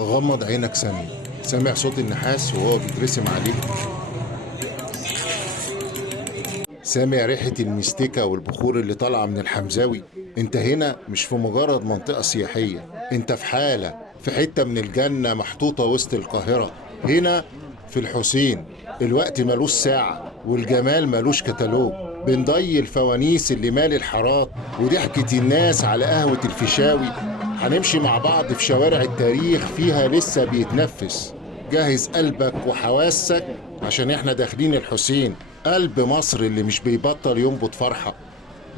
غمض عينك ثانية. سامع صوت النحاس وهو بيترسم عليه؟ سامع ريحة المستكة والبخور اللي طالعة من الحمزاوي؟ انت هنا مش في مجرد منطقة سياحية، انت في حالة، في حتة من الجنة محطوطة وسط القاهرة. هنا في الحسين الوقت ملوش ساعة والجمال ملوش كتالوج. بنضي الفوانيس اللي مال الحارات وضحكة الناس على قهوة الفيشاوي. هنمشي مع بعض في شوارع التاريخ فيها لسه بيتنفس. جهز قلبك وحواسك عشان احنا داخلين الحسين، قلب مصر اللي مش بيبطل ينبض فرحة.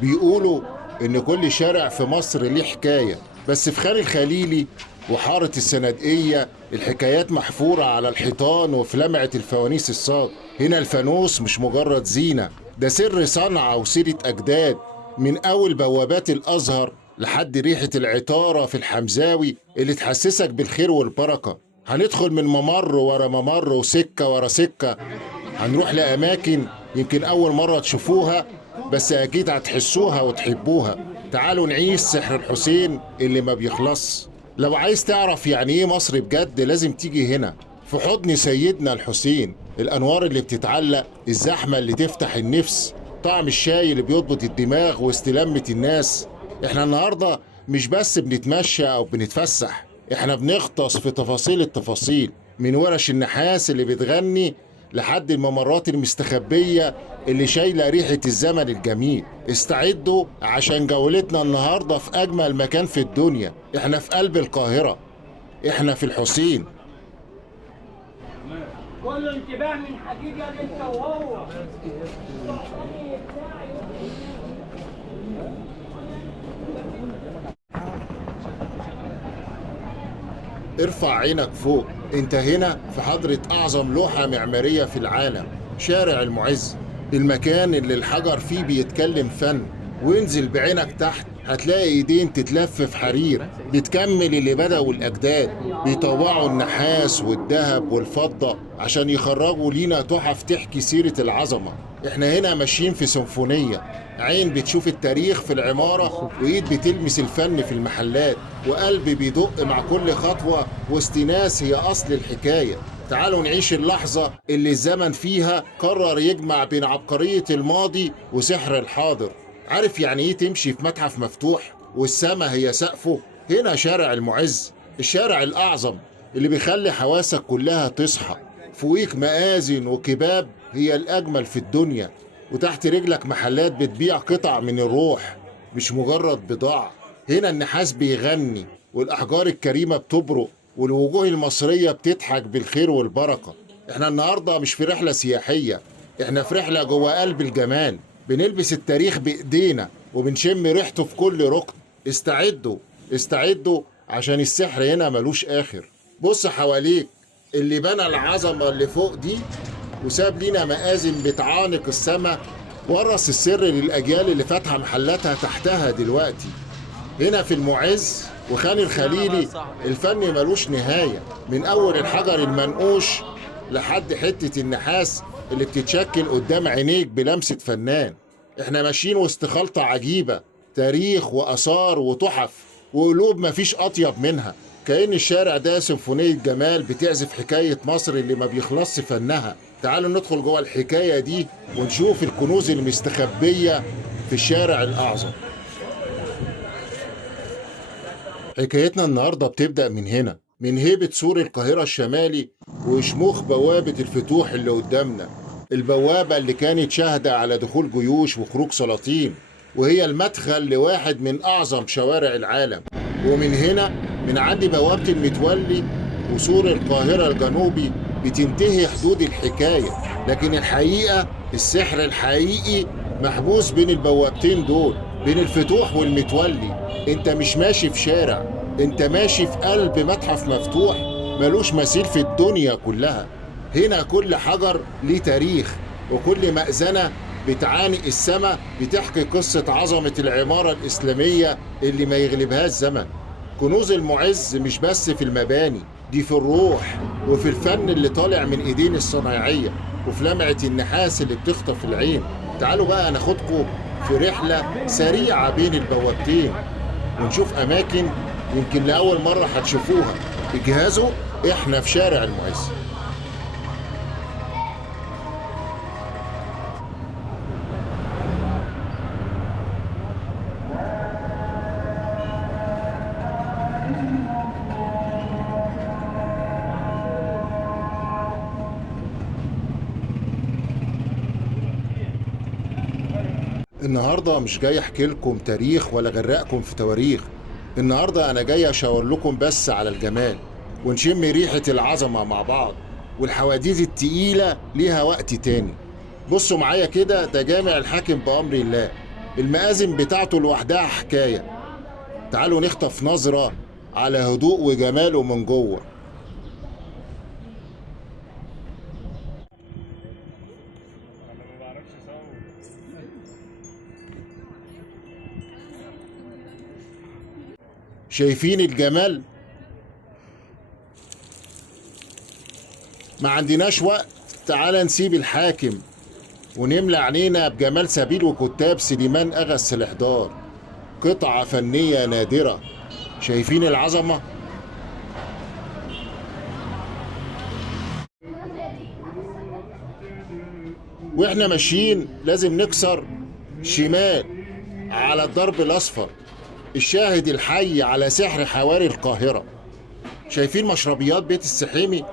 بيقولوا ان كل شارع في مصر ليه حكاية، بس في خان الخليلي وحارة السندقية الحكايات محفورة على الحيطان وفي لمعة الفوانيس الصاج. هنا الفانوس مش مجرد زينة، ده سر صنعة وسيرة أجداد. من أول بوابات الأزهر لحد ريحة العطارة في الحمزاوي اللي تحسسك بالخير والبركة. هندخل من ممر ورا ممر وسكة ورا سكة. هنروح لأماكن يمكن أول مرة تشوفوها، بس أكيد هتحسوها وتحبوها. تعالوا نعيش سحر الحسين اللي ما بيخلص. لو عايز تعرف يعني إيه مصر بجد لازم تيجي هنا في حضن سيدنا الحسين. الأنوار اللي بتتعلق، الزحمة اللي تفتح النفس، طعم الشاي اللي بيضبط الدماغ واستلمة الناس. احنا النهاردة مش بس بنتمشى أو بنتفسح، احنا بنغطس في تفاصيل التفاصيل، من ورش النحاس اللي بتغني لحد الممرات المستخبية اللي شايلة ريحة الزمن الجميل. استعدوا عشان جولتنا النهاردة في أجمل مكان في الدنيا. احنا في قلب القاهرة، احنا في الحسين. كل انتباه من حقيقة انت وهو. ارفع عينك فوق، انت هنا في حضرة أعظم لوحة معمارية في العالم، شارع المعز، المكان اللي الحجر فيه بيتكلم فن. وانزل بعينك تحت هتلاقي ايدين تتلف في حرير بتكمل اللي بدأوا الأجداد، بيطوعوا النحاس والذهب والفضة عشان يخرجوا لينا تحف تحكي سيرة العظمة. احنا هنا ماشيين في سيمفونية، عين بتشوف التاريخ في العمارة وإيد بتلمس الفن في المحلات، وقلب بيدق مع كل خطوة وسط ناس هي أصل الحكاية. تعالوا نعيش اللحظة اللي الزمن فيها قرر يجمع بين عبقرية الماضي وسحر الحاضر. عارف يعني ايه تمشي في متحف مفتوح والسما هي سقفه؟ هنا شارع المعز، الشارع الأعظم اللي بيخلي حواسك كلها تصحى. فوقيك مآذن وكباب هي الأجمل في الدنيا، وتحت رجلك محلات بتبيع قطع من الروح مش مجرد بضاعة. هنا النحاس بيغني والأحجار الكريمة بتبرق والوجوه المصرية بتضحك بالخير والبركة. احنا النهاردة مش في رحلة سياحية، احنا في رحلة جوه قلب الجمال. بنلبس التاريخ بإيدينا وبنشم ريحته في كل ركن. استعدوا استعدوا عشان السحر هنا ملوش آخر. بص حواليك، اللي بنى العظمة اللي فوق دي وساب لينا مآذن بتعانق السما ورث السر للأجيال اللي فاتحة محلاتها تحتها دلوقتي. هنا في المعز وخان الخليلي الفن ملوش نهاية، من أول الحجر المنقوش لحد حتة النحاس اللي بتتشكل قدام عينيك بلمسة فنان. احنا ماشيين وسط خلطة عجيبة، تاريخ وآثار وتحف وقلوب مفيش أطيب منها. كأن الشارع ده سيمفونية جمال بتعزف حكاية مصر اللي ما بيخلصش فنها. تعالوا ندخل جوه الحكاية دي ونشوف الكنوز المستخبية في الشارع الأعظم. حكايتنا النهاردة بتبدأ من هنا، من هيبة سور القاهرة الشمالي وشموخ بوابة الفتوح اللي قدامنا. البوابة اللي كانت شاهدة على دخول جيوش وخروج سلاطين، وهي المدخل لواحد من أعظم شوارع العالم. ومن هنا، من عند بوابة المتولي وسور القاهرة الجنوبي، بتنتهي حدود الحكاية. لكن الحقيقة، السحر الحقيقي محبوس بين البوابتين دول، بين الفتوح والمتولي. انت مش ماشي في شارع، انت ماشي في قلب متحف مفتوح ملوش مثيل في الدنيا كلها. هنا كل حجر ليه تاريخ، وكل مأذنة بتعانق السما بتحكي قصة عظمة العمارة الإسلامية اللي ما يغلبهاش الزمن. كنوز المعز مش بس في المباني، دي في الروح وفي الفن اللي طالع من ايدين الصنايعية وفي لمعة النحاس اللي بتخطف العين. تعالوا بقى ناخدكم في رحلة سريعة بين البوابتين ونشوف أماكن يمكن لأول مرة هتشوفوها. اجهزوا، احنا في شارع المعز. النهارده مش جاي احكي لكم تاريخ ولا غرقكم في تواريخ. النهارده انا جاي اشاور لكم بس على الجمال، ونشم ريحة العظمة مع بعض، والحواديت التقيلة ليها وقت تاني. بصوا معايا كده، ده جامع الحاكم بأمر الله، المآذن بتاعته لوحدها حكاية. تعالوا نخطف نظرة على هدوء وجماله من جوه. شايفين الجمال؟ ما عندناش وقت، تعال نسيب الحاكم ونملى عينينا بجمال سبيل وكتاب سليمان أغا السلحدار. قطعة فنية نادرة. شايفين العظمة؟ واحنا ماشيين لازم نكسر شمال على الضرب الأصفر، الشاهد الحي على سحر حواري القاهرة. شايفين مشربيات بيت السحيمي؟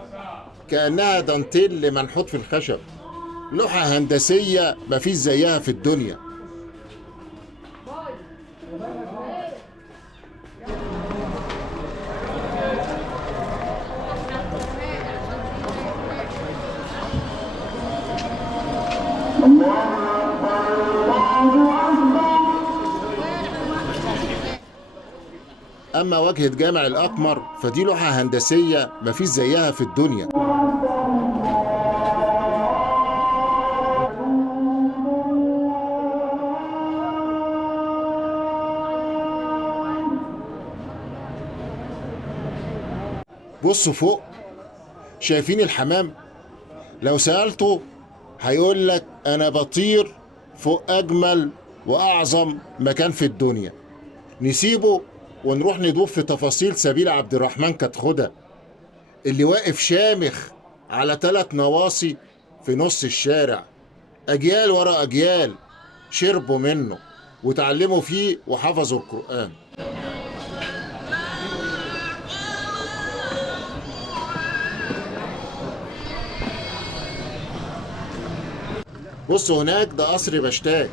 كأنها دانتيل منحوت في الخشب، لوحة هندسية مفيش زيها في الدنيا. أما واجهة جامع الأقمر فدي لوحة هندسية مفيش زيها في الدنيا. بصوا فوق، شايفين الحمام؟ لو سألته هيقول لك أنا بطير فوق أجمل وأعظم مكان في الدنيا. نسيبه ونروح ندوب في تفاصيل سبيل عبد الرحمن كتخدة، اللي واقف شامخ على 3 نواصي في نص الشارع. أجيال ورا أجيال شربوا منه وتعلموا فيه وحفظوا القرآن. بصوا هناك، ده قصر بشتاك.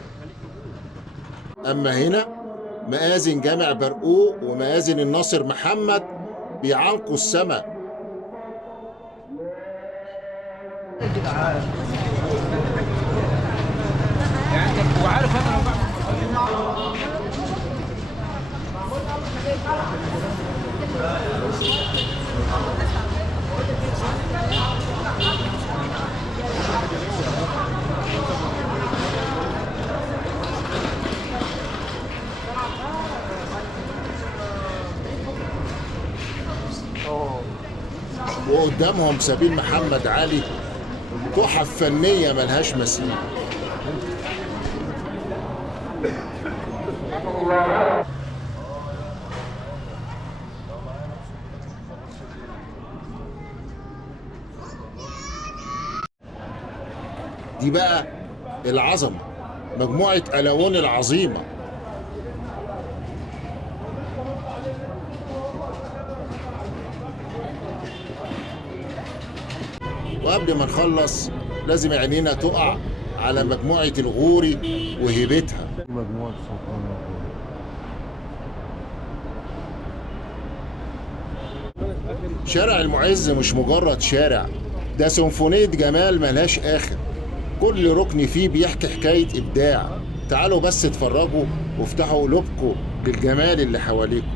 أما هنا مآذن جامع برقوق ومآذن الناصر محمد بيعانقوا السماء. وعارف انا لو وقدامهم سبيل محمد علي، تحف فنية ملهاش مثيل. دي بقى العظمة، مجموعة ألاون العظيمة. وقبل ما نخلص لازم عينينا تقع على مجموعة الغوري وهيبتها. مجموعة شارع المعز مش مجرد شارع، ده سيمفونية جمال ملهاش آخر. كل ركن فيه بيحكي حكاية إبداع. تعالوا بس اتفرجوا وافتحوا قلوبكم للجمال اللي حواليكم.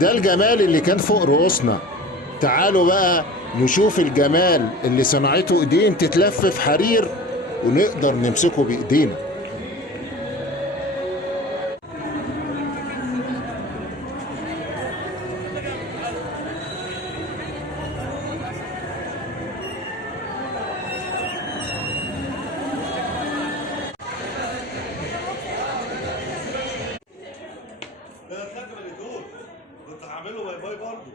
ده الجمال اللي كان فوق رؤوسنا. تعالوا بقى نشوف الجمال اللي صنعته ايدين تتلف في حرير ونقدر نمسكه بايدينا. ده الخاتم اللي دول كنت هعمله باي باي برضه.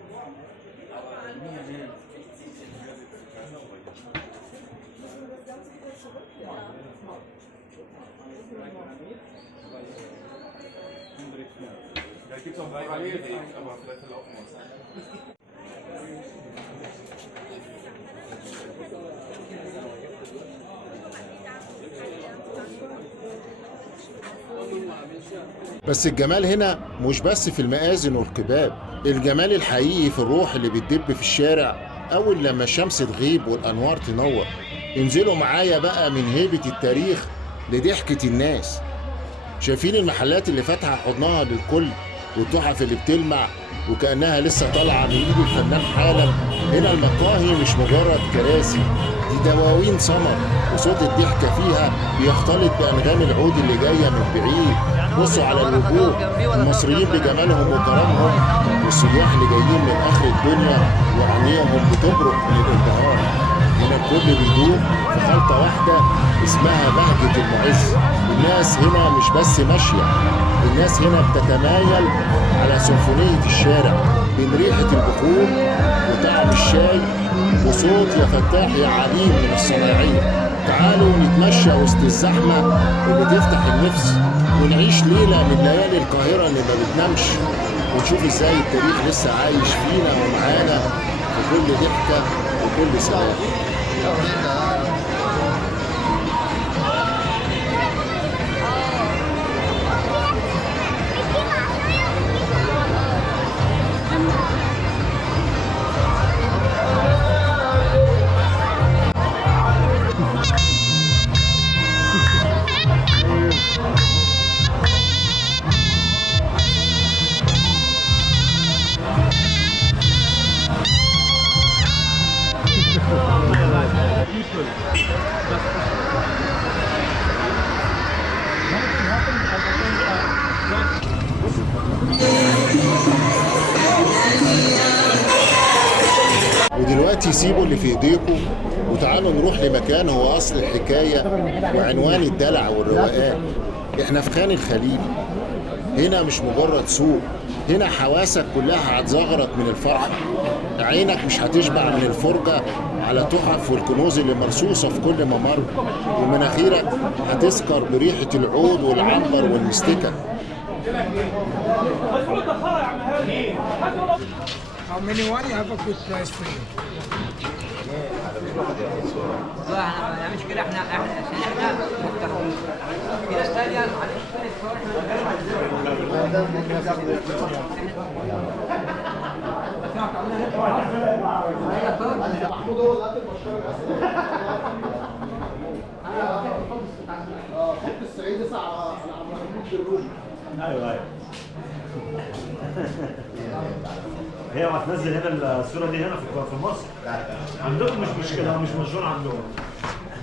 Da gibt es auch 3 Varianten, aber vielleicht verlaufen wir uns. بس الجمال هنا مش بس في المآذن والكباب، الجمال الحقيقي في الروح اللي بتدب في الشارع أول لما الشمس تغيب والأنوار تنور. انزلوا معايا بقى من هيبة التاريخ لضحكة الناس. شايفين المحلات اللي فاتحة حضنها للكل والتحف اللي بتلمع وكأنها لسه طالعة من إيد الفنان حالا. هنا المقاهي مش مجرد كراسي، دي دواوين سمر، وصوت الضحكة فيها بيختلط بأنغام العود اللي جاية من بعيد. بصوا على الوجوه، المصريين بجمالهم وكرمهم، والسياح اللي جايين من آخر الدنيا وعينيهم بتبرق من الانبهار. هنا الكل بيدوب في خلطة واحدة اسمها بهجة المعز. الناس هنا مش بس ماشية، الناس هنا بتتمايل على سيمفونية الشارع بين ريحة البخور وطعم الشاي وصوت يا فتاح يا عليم من الصنايعية. تعالوا نتمشى وسط الزحمة اللي تفتح النفس ونعيش ليلة من ليالي القاهرة اللي ما بتنامش، ونشوف ازاي التاريخ لسه عايش فينا ومعانا في كل ضحكة وكل سلام. ودلوقتي سيبوا اللي في ايديكم وتعالوا نروح لمكان هو اصل الحكايه وعنوان الدلع والروقان. احنا في خان الخليلي. هنا مش مجرد سوق، هنا حواسك كلها هتزغرط من الفرحه، عينك مش هتشبع من الفرجه على تحف والكنوز اللي مرصوصه في كل ممر، ومناخيرك هتسكر بريحه العود والعنبر والمستكه. How many one? You have a good price for you. والله احنا مشكلة احنا عشان احنا محترمين. في ناس ثانية معلش ايوه هي هتنزل هنا الصوره دي هنا في مصر. عندكم مش مشكله، مش مشهور عندهم.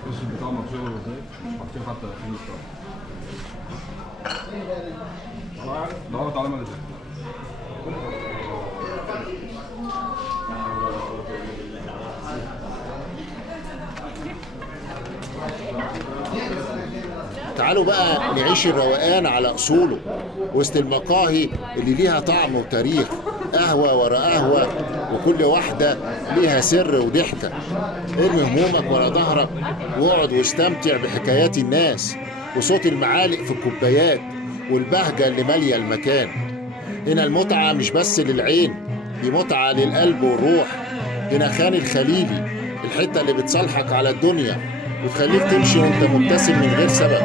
الاسم بتاع مشهور ازاي؟ مش حاطين حتى في الصور. لا تعالى ما نزل. تعالوا بقى نعيش الروقان على أصوله وسط المقاهي اللي ليها طعم وتاريخ، قهوة ورا قهوة وكل واحدة ليها سر وضحكة. ارمي همومك ورا ظهرك واقعد واستمتع بحكايات الناس وصوت المعالق في الكوبايات والبهجة اللي مالية المكان. هنا المتعة مش بس للعين، دي متعة للقلب والروح. هنا خان الخليلي، الحتة اللي بتصالحك على الدنيا وتخليك تمشي وانت مبتسم من غير سبب.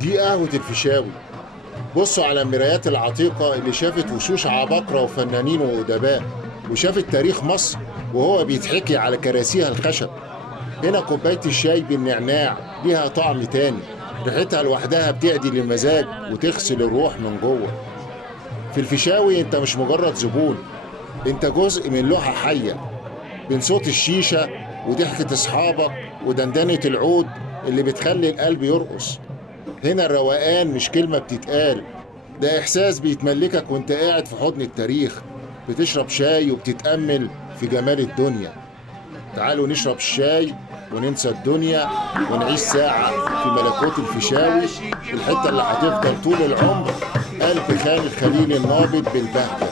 دي قهوة الفيشاوي. بصوا على المرايات العتيقة اللي شافت وشوش عباقرة وفنانين وأدباء، وشافت تاريخ مصر وهو بيتحكي على كراسيها الخشب. هنا كوباية الشاي بالنعناع ليها طعم تاني، ريحتها لوحدها بتعدي للمزاج وتغسل الروح من جوه. في الفيشاوي انت مش مجرد زبون، انت جزء من لوحة حية، بين صوت الشيشة وضحكة اصحابك ودندنة العود اللي بتخلي القلب يرقص. هنا الروقان مش كلمة بتتقال، ده إحساس بيتملكك وانت قاعد في حضن التاريخ، بتشرب شاي وبتتأمل في جمال الدنيا. تعالوا نشرب الشاي وننسى الدنيا ونعيش ساعة في ملكوت الفيشاوي، الحتة اللي هتفضل طول العمر قلب خالي الخليل النابض بالبهجة.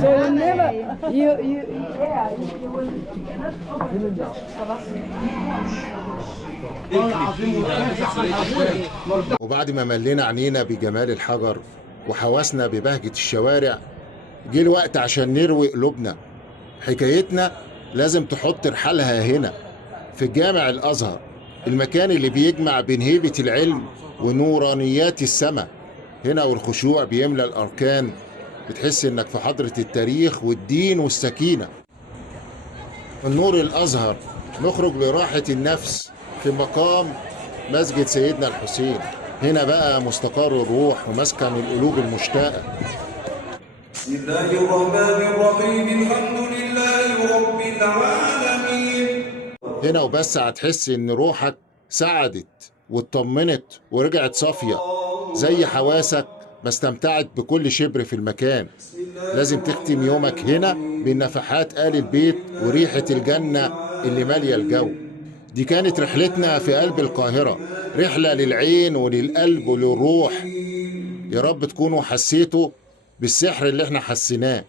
So you never, you will. وبعد ما ملينا عينينا بجمال الحجر وحواسنا ببهجة الشوارع، جه الوقت عشان نروي قلوبنا. حكايتنا لازم تحط رحالها هنا في جامع الأزهر، المكان اللي بيجمع بين هيبة العلم ونورانيات السماء. هنا والخشوع بيملى الأركان، بتحس إنك في حضرة التاريخ والدين والسكينة. من نور الأزهر نخرج لراحة النفس في مقام مسجد سيدنا الحسين. هنا بقى مستقر الروح ومسكن القلوب المشتاقة. بسم الله الرحمن الرحيم الحمد لله رب العالمين. هنا وبس هتحس إن روحك سعدت واطمنت ورجعت صافية، زي حواسك ما استمتعت بكل شبر في المكان. لازم تختم يومك هنا بنفحات آل البيت وريحة الجنة اللي مالية الجو. دي كانت رحلتنا في قلب القاهرة، رحلة للعين وللقلب وللروح. يا رب تكونوا حسيتوا بالسحر اللي احنا حسيناه.